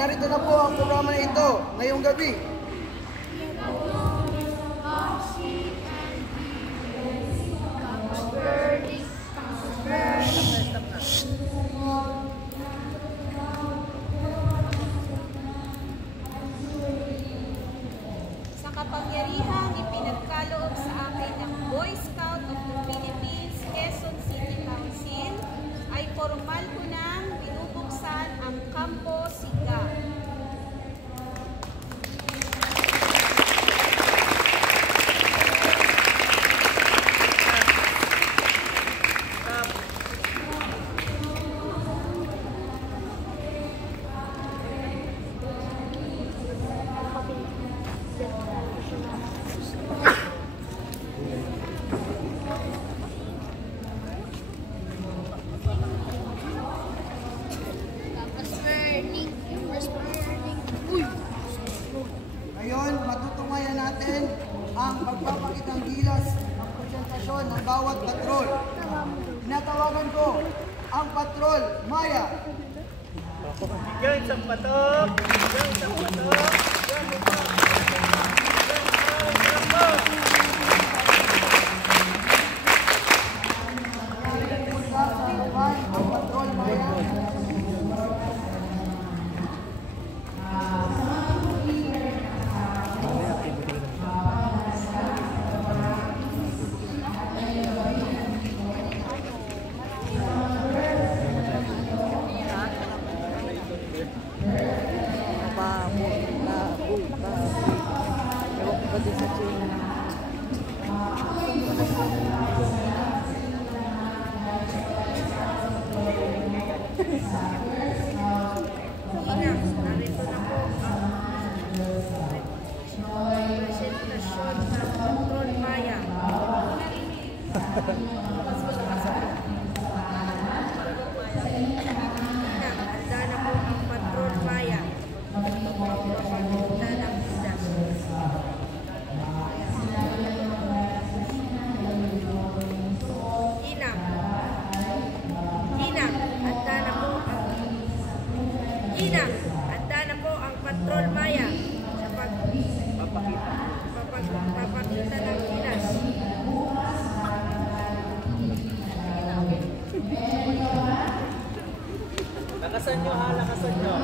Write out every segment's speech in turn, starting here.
narito na po ang programa na ito ngayong gabi. Sa kapangyarihang ipinagkaloob sa akin ng Boy Scout of the Philippines, Quezon City Council, ay formal ko nang binubuksan ang Kampo Siga. Ngayon, matutungayan natin ang pagpapakitang gilas ng presentasyon ng bawat patrol. Tinatawagan ko ang Patrol Maya. Yan isang patok! Yan isang patok! Yan ito! Ang Patrol Maya. Presentasyon ng Patrol Maya. Handa na po ang Patrol Maya. Pagpapakita ng gilas. Handa na po ang Patrol Maya sa pagpapakita ng gilas. Lakasan nyo ha, lakasan nyo.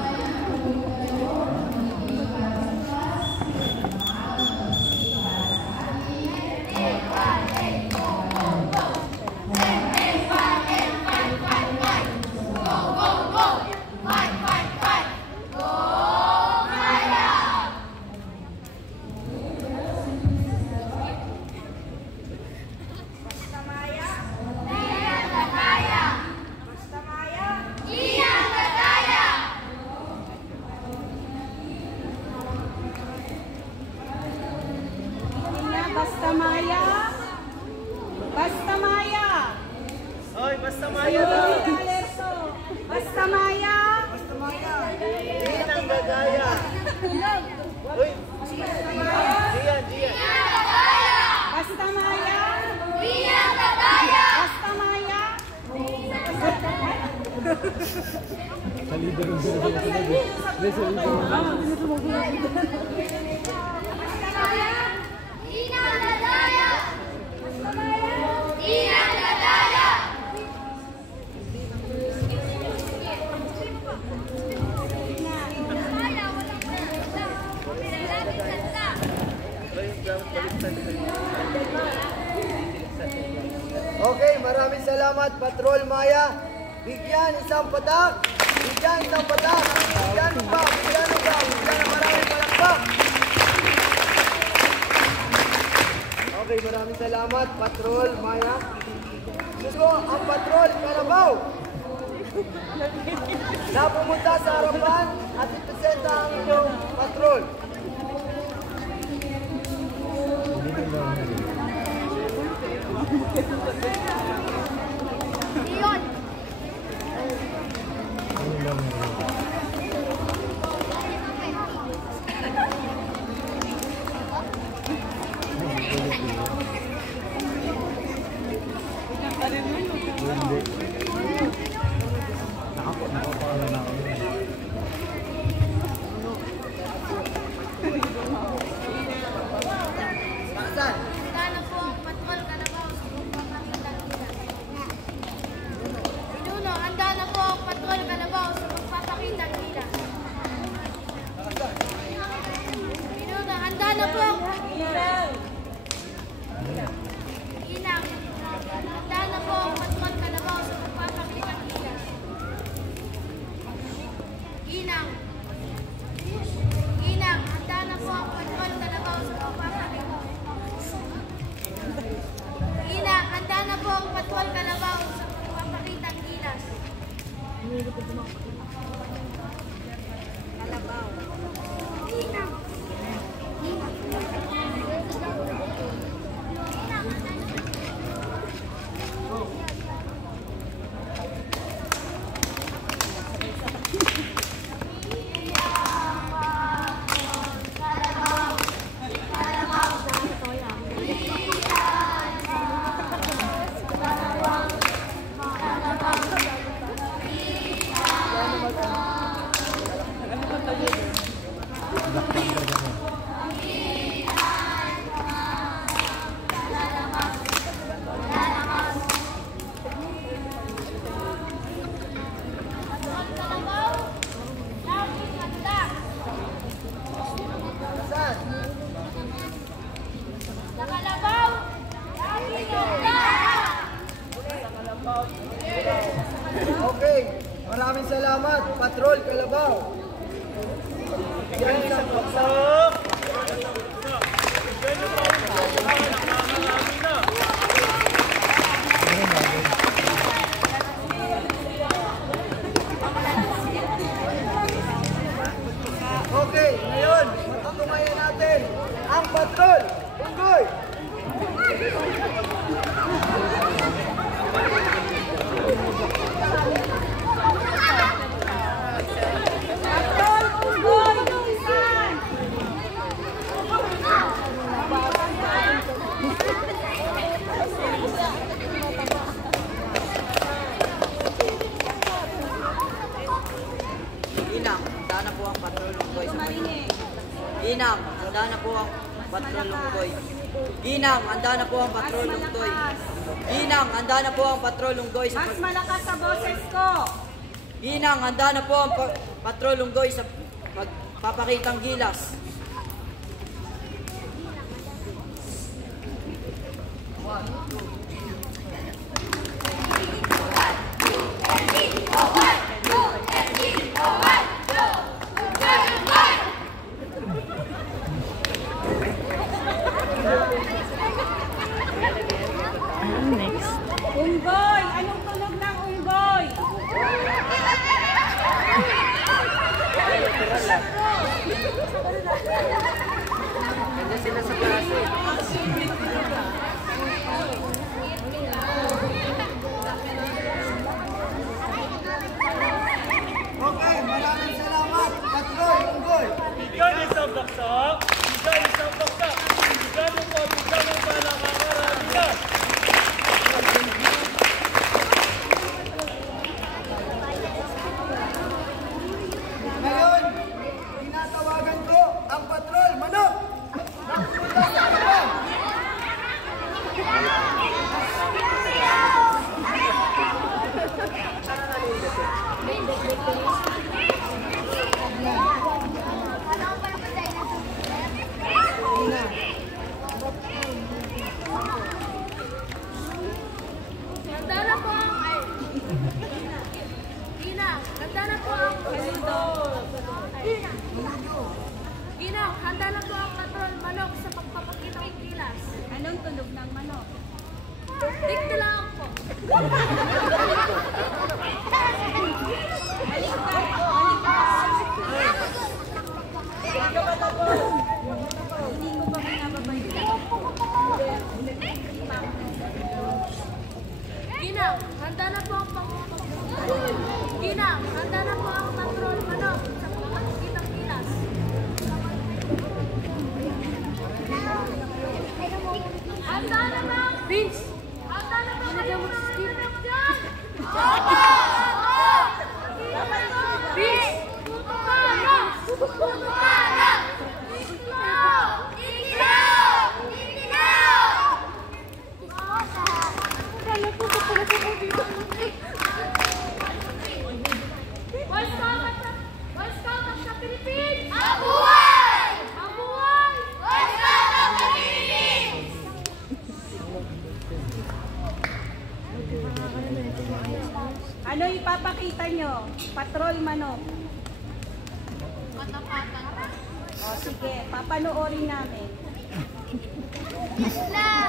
Basta Maya! Basta Maya! Hoy, basta Maya daw! Basta Maya! Basta Maya. Di nang gagaya! Uy! Diyan, diyan! Basta Maya! Basta Maya! Okay, maraming salamat Patrol Maya. Bigyan isang patak. Bigyan isang patak. Bigyan pa. Bigyan pa. Bigyan na maraming palakpak. Okay, maraming salamat Patrol Maya. Gusto ang Patrol Carabao na pumunta sa harapan at ipresenta ang inyong patrol. Kalabaw. Okay, maraming salamat, Patrol Kalabaw. Yan sa Pasok! Okay, ngayon, matutumayan natin ang Patrol Unggoy. Ginang, handa na po ang Patrol Unggoy sa pagkakas. Ginang, handa na po ang Patrol Unggoy. Ginang, handa na po ang Patrol Unggoy. Ginang, handa na po ang Patrol Unggoy sa Mas malakas sa boses ko. Ginang, handa na po ang Patrol Unggoy sa pagpapakitang gilas. Unggoy! Anong tunog ng unggoy? Handa sila sa klase. Okay, maraming salamat, Patrol Unggoy. Bigyan isang baksak! Bigyan isang baksak! Bigyan mo po! Bigyan mo pa nakakarami na! Ngayon, tinatawagan ko ang Patrol Manok. Nagpunta sa katawan. Handa na po ang Ginang, handa na po ang Ginang, handa na po ang Patrol Manok sa pagpapakita ng gilas. Anong tunog ng manok? Dito lang po. Hindi ko ba pinababay? Ginang, handa na po ang Ginang, handa na po ang Patrol Manok sa pagpapakita ng gilas. Handa na ba? Vince! Handa na ba kayo mga Steve? Opo! Vince! Tutupana! Tutupana! Ikilaw! Ikilaw! Ikilaw! Kala ko sa pala ko dito. Boy Scout sa Philippines! Mabuhay! Mabuhay! Boy Scout of the Philippines! Ano ipapakita nyo? Patrol manok. Katapatan. O sige, papanoorin namin. Isla!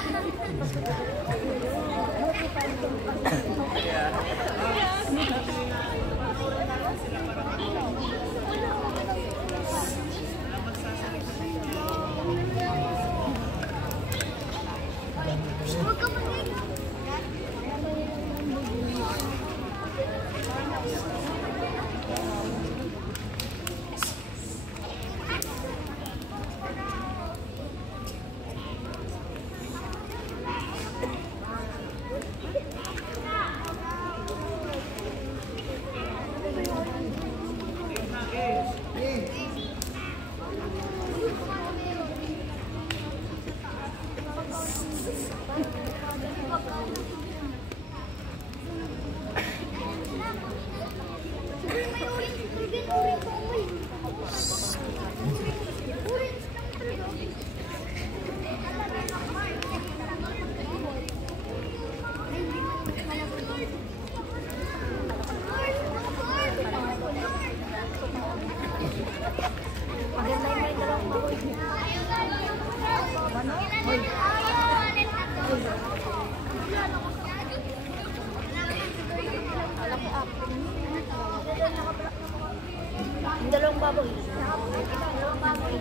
baboy. Dalawang baboy.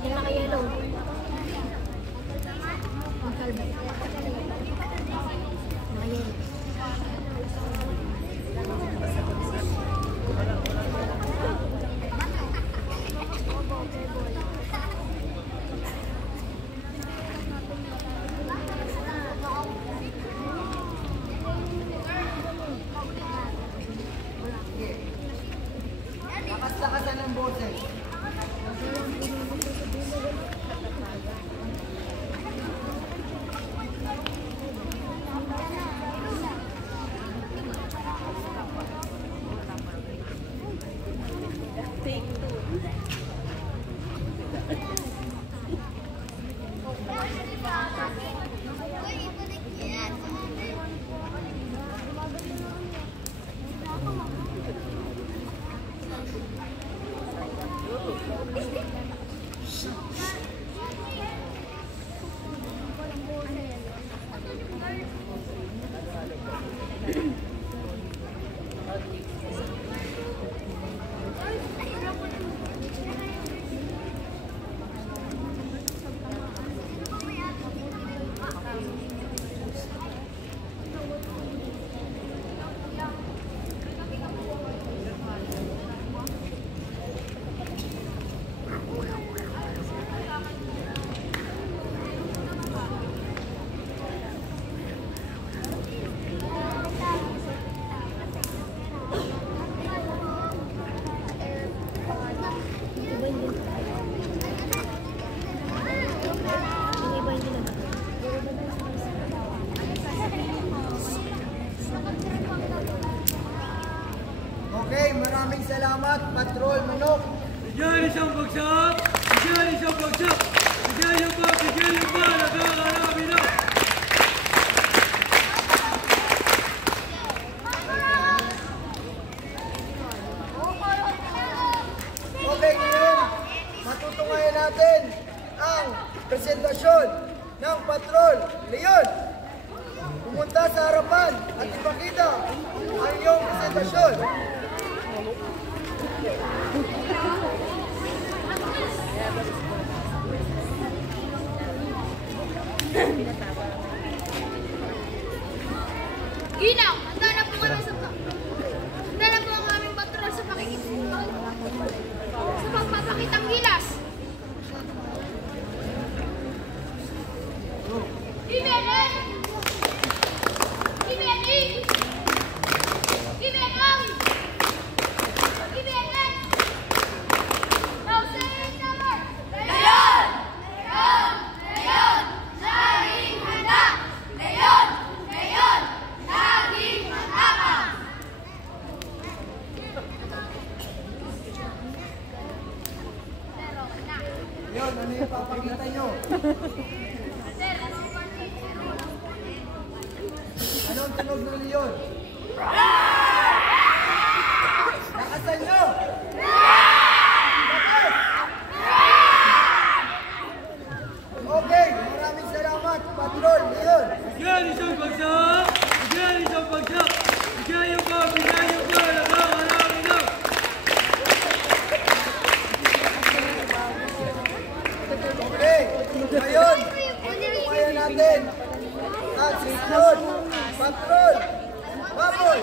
Yung naka-yellow. Ang kalbo. Naka-yellow. Lakas-lakasan ng boses. Take two. Okay, maraming salamat, Patrol Manok. Bigyan isang bagsak! Bigyan isang bagsak! Bigyan niyo ba? Nakakarami na! Okay, ngayon, matutungayan natin ang presentasyon ng Patrol Leon. Pumunta sa harapan at ipakita ang iyong presentasyon. Ginaw, handa na po kami handa na po ang aming patrol sa pagpapakitang gilas. Imening! Imening! Imenang! Imenang! Now say it number! Leon! Leon! Leon! Laging handa! Leon! Leon! Laging matapang! Leon, ano yung papakita nyo? Anong tunog ng Leon? Lakasan nyo! Lakas! Okay, maraming salamat, Patrol Leon. Bigyan isang bagsak! Bigyan isang bagsak! Bigyan niyo ba? Nakakarami na! Okay, ngayon, tutukayan natin ang Siklon, Patrol, Baboy,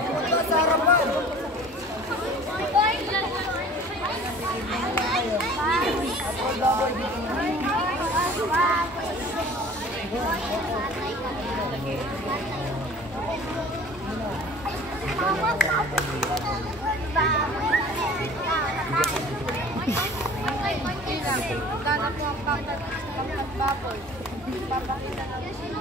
pumunta sa harapan. Patrol, Baboy, Handa na po ang pangkat baboy. Papakita natin sila.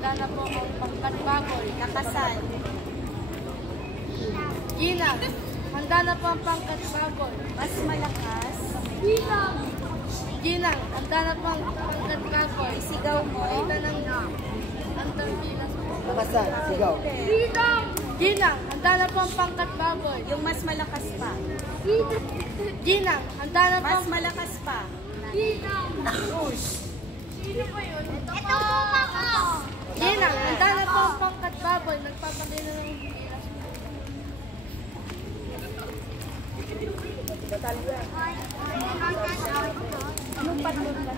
Handa na po ang pangkat baboy. Nakasan. Ginang, handa na po ang pangkat baboy. Mas malakas. Ginang, handa na po ang pangkat baboy. Isigaw mo. Pakita ng ang tambilas po. Lakasan, sigaw. Ginang, Ginang, handa na po ang pangkat baboy. Yung mas malakas pa. Ginang, handa na po Mas ang... malakas pa. Ginang! Sino po yun? Ito po ako! Ginang, handa na po ang pangkat baboy. Nagpapagay na ng gilas. Anong patrol ba?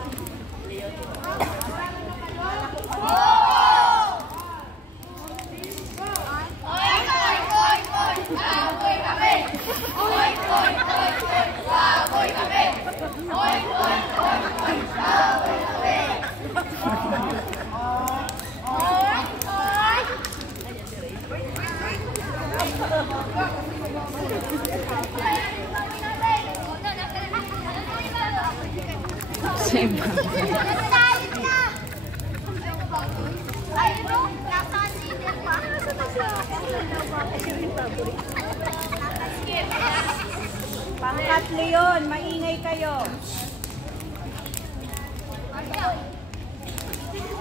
Pangkatlo yun, maingay kayo.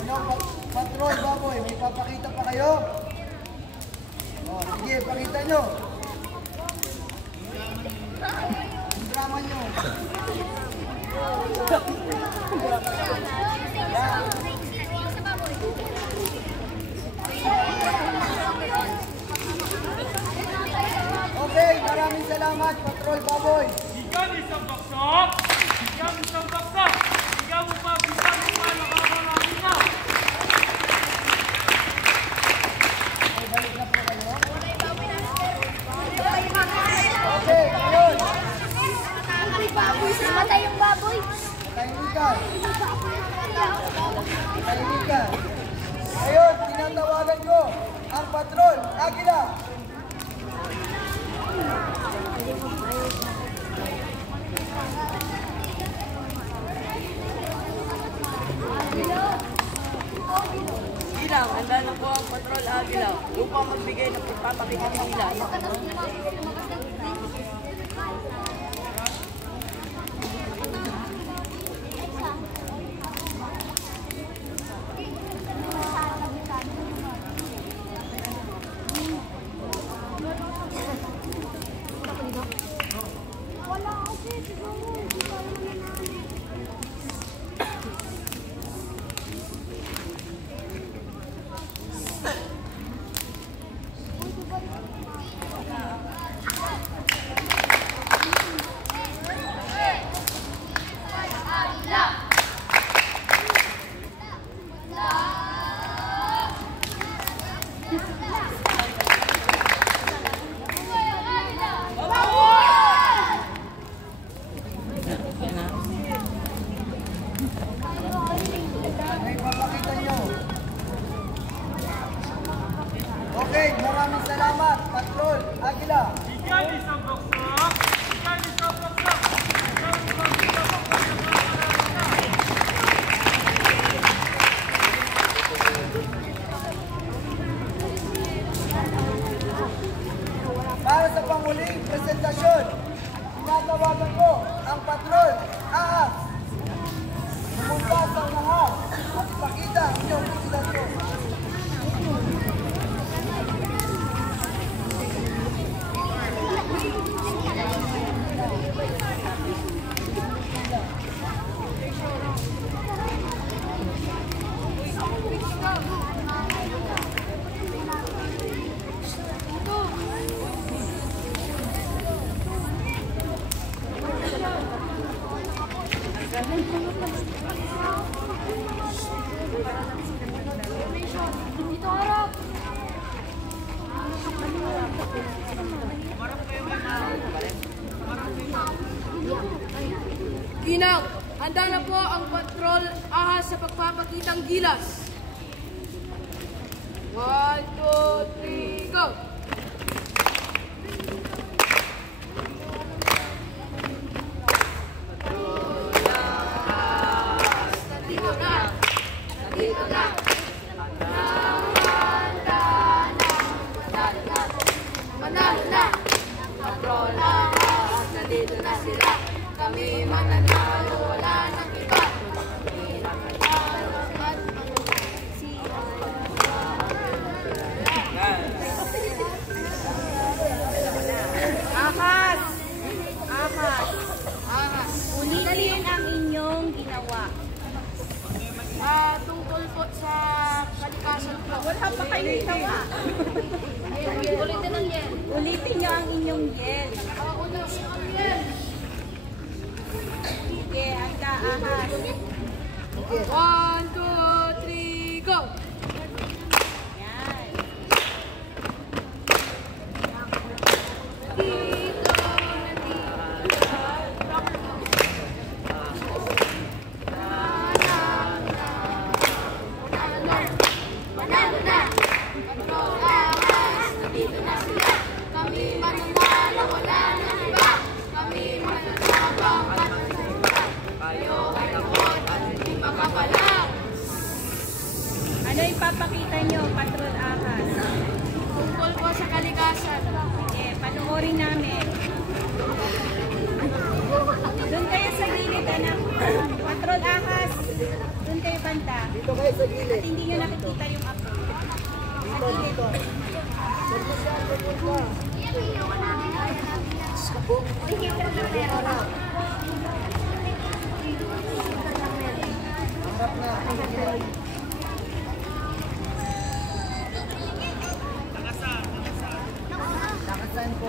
Ano, patrol, baboy, may papakita pa kayo? Oh, sige, pakita nyo. Ang drama nyo. Okay, maraming salamat, patrol, baboy. Bigyan isang baksak! Bigyan isang baksak! Bigyan mo pa bisa mo pa nakakarami na! Okay, ayun. Matay yung baboy. Tahimikan. Tahimikan. Ayun, tinatawagan ko ang patrol, Agila. Ginang, handa na po ang patrol Agila upang magbigay ng pagpapakitang gilas. May papakita nyo. Okay, maraming salamat, patrol, Agila. Bigyan isang baksak! Bigyan isang baksak! Bigyan mo pa bisa mo pa nakakarami na! Para sa panguling presentasyon, tinatawagan ko ang patrol, Ahas. Pumunta sa unahan at ipakita ang inyong vigilasyon. Dito harap. Ginang, handa na po ang patrol ahas sa pagpapakitang gilas. 1, 2, 3, go! Manalo na! Patrol ahas, nandito na sila. Kami mananalo, wala nang iba. Hirap manalo at manalo. inyong yel. Sige, handa, ahas. 1, 2, 3, go! Yan. Ano ipapakita nyo, Patrol Ahas? Tungkol po sa kalikasan. Sige, panoorin namin. Doon kayo sa gilid, anak. Patrol Ahas, doon kayo banda. Dito kayo sa At gilid. hindi nyo nakikita yung apo. Sa gilid. Harap na. Lakasan po.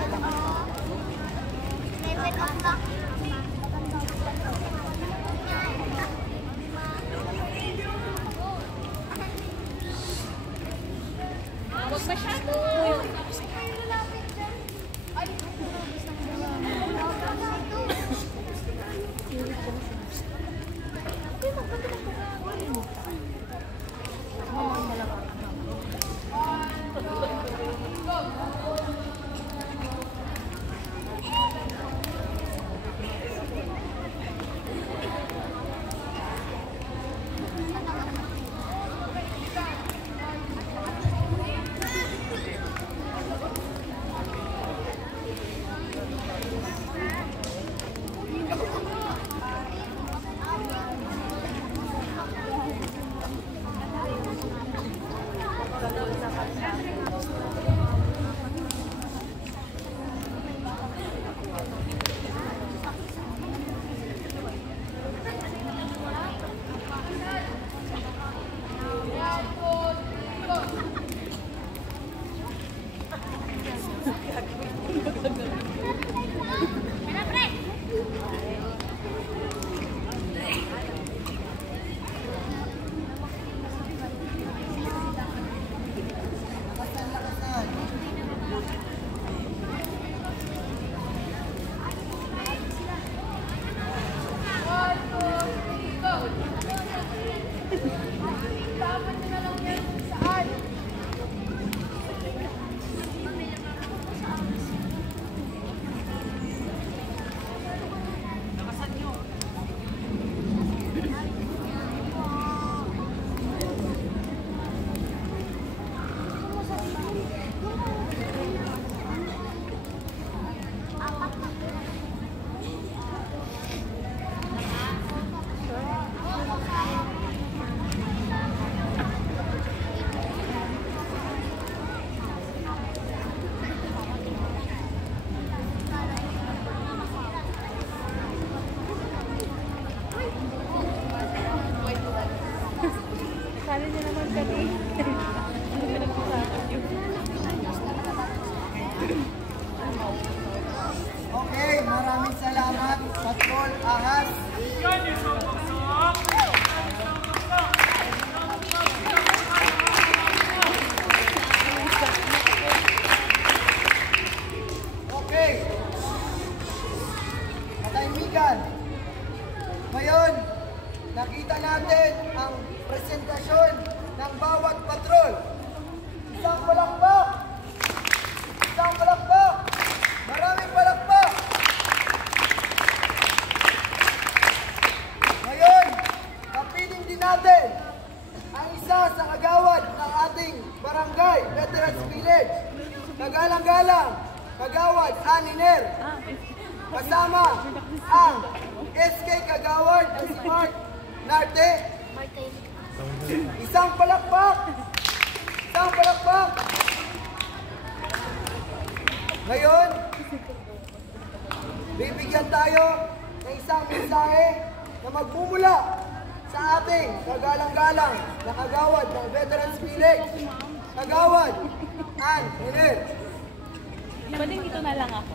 Huwag masyado. Okay, maraming salamat, Patrol Ahas. Yan, isang bagsak. Okay. Katahimikan. Ngayon, nakita natin ang presentasyon ng bawat patrol. Isang palakpak! Isang palakpak! Maraming palakpak! Ngayon, kapiling din natin ang isa sa kagawad ng ating barangay, Veterans Village. Kagalang-galang, Kagawad Aniner. Kasama ang SK Kagawad na si Mark Narte. Isang palakpak! Isang palakpak! Ngayon, bibigyan tayo ng isang mensahe na magmumula sa ating kagalang-galang na kagawad ng Veterans Village, Kagawad Ann Hiner. Pwedeng ito na lang ako.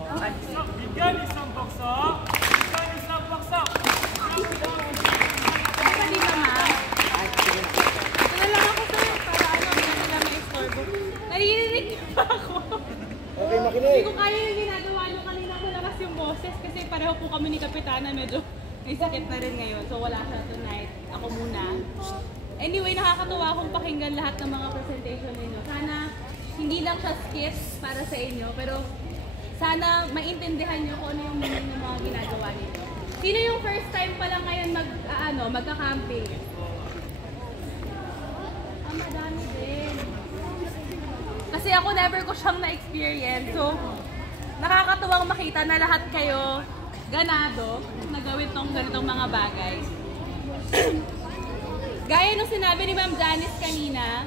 Bigyan isang baksak. Bigyan isang baksak. Pwede ba, ma'am? Ito na lang ako, sir. Para ano, hindi na sila ma-estorbo. Naririnig niyo pa ako. Okay, makinig. Hindi ko kaya yung ginagawa nyo kanina malakas yung boses kasi pareho po kami ni Kapitana medyo may sakit na rin ngayon. So wala siya tonight. Ako muna. Anyway, nakakatuwa akong pakinggan lahat ng mga presentation ninyo. Sana hindi lang siya skits para sa inyo, pero sana maintindihan nyo kung ano yung meaning ng mga ginagawa ninyo. Sino yung first time pa lang ngayon magka-camping? Madami din. Kasi ako never ko siyang na-experience. So, nakakatuwang makita na lahat kayo ganado na gawin tong ganitong mga bagay. Gaya nung sinabi ni Ma'am Janice kanina,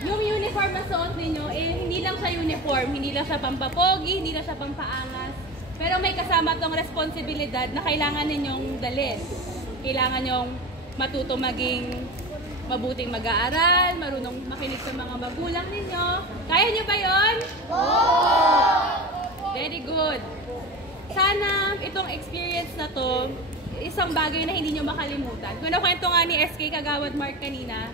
yung uniform na suot ninyo, hindi lang siya uniform, hindi lang siya pampapogi, hindi lang siya pampaangas, pero may kasama tong responsibilidad na kailangan ninyong dalhin. Kailangan nyong matuto maging mabuting mag-aaral, marunong makinig sa mga magulang ninyo. Kaya nyo ba yun? Very good. Sana itong experience na to, isang bagay na hindi nyo makalimutan. Kung nakwento nga ni SK Kagawad Mark kanina,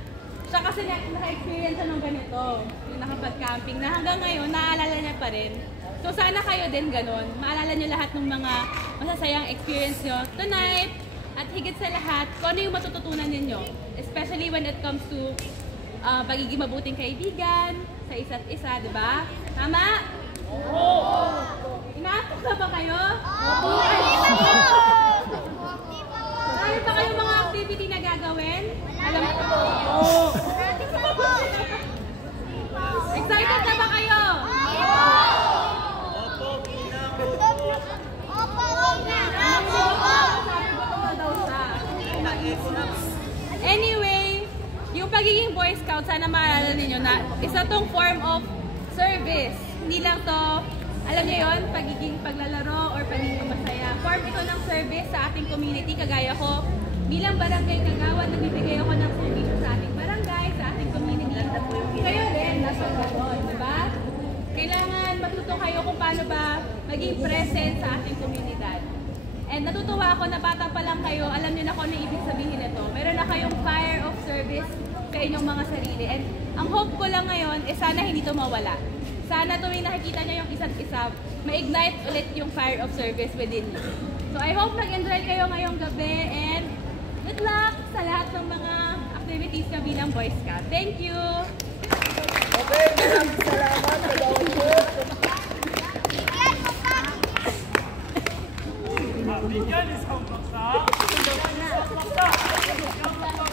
siya kasi naka-experience ng ganito, yung nakapag-camping, na hanggang ngayon, naaalala niya pa rin. So sana kayo din ganun. Maalala nyo lahat ng mga masasayang experience nyo tonight, at higit sa lahat, kung ano yung matututunan ninyo. Especially when it comes to pagiging mabuting kaibigan sa isa't isa, di ba? Tama? Oo! Inaantok na ba kayo? Oo! Marami pa kayong mga activity na gagawin? Alam mo? Oo! Excited na ba kayo? Opo, Ginang. Anyway, yung pagiging Boy Scout, sana maalala ninyo na isa tong form of service. Hindi lang to, alam niyo yon, pagiging paglalaro or pagiging masaya. Form ito ng service sa ating community. Kagaya ko, bilang barangay Kagawad, nagbibigay ako ng service sa ating barangay, sa ating community. Kayo din, nasa ganon, di ba? Kailangan matuto kayo kung paano ba maging present sa ating komunidad. And natutuwa ako na bata pa lang kayo, alam niyo na kung ano ibig sabihin nito. Meron na kayong fire of service sa inyong mga sarili. And ang hope ko lang ngayon, sana hindi ito mawala. Sana tuwing nakikita niyo yung isa't isa, ma-ignite ulit yung fire of service within you. So I hope nag-enjoy kayo ngayong gabi and good luck sa lahat ng mga activities na bilang Boy Scout. Thank you! Okay, maraming salamat. Kagawad ko. Bigyan isang baksak. Bigyan isang baksak.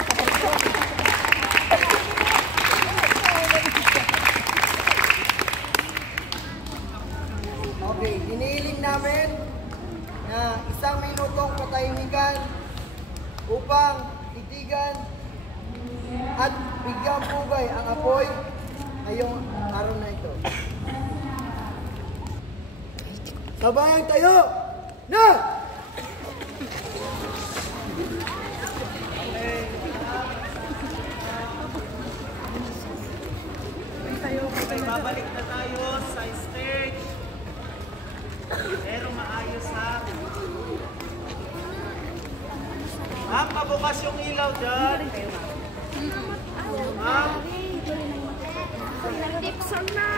Okay, hinihiling namin na 1 minutong katahimikan upang itigan at bigyang pugay ang apoy ngayong araw na ito. Sabayan tayo na! Babalik na tayo sa stage. Pero maayos ha. Ma'am, pabukas yung ilaw dyan. Ma'am. Dixon na!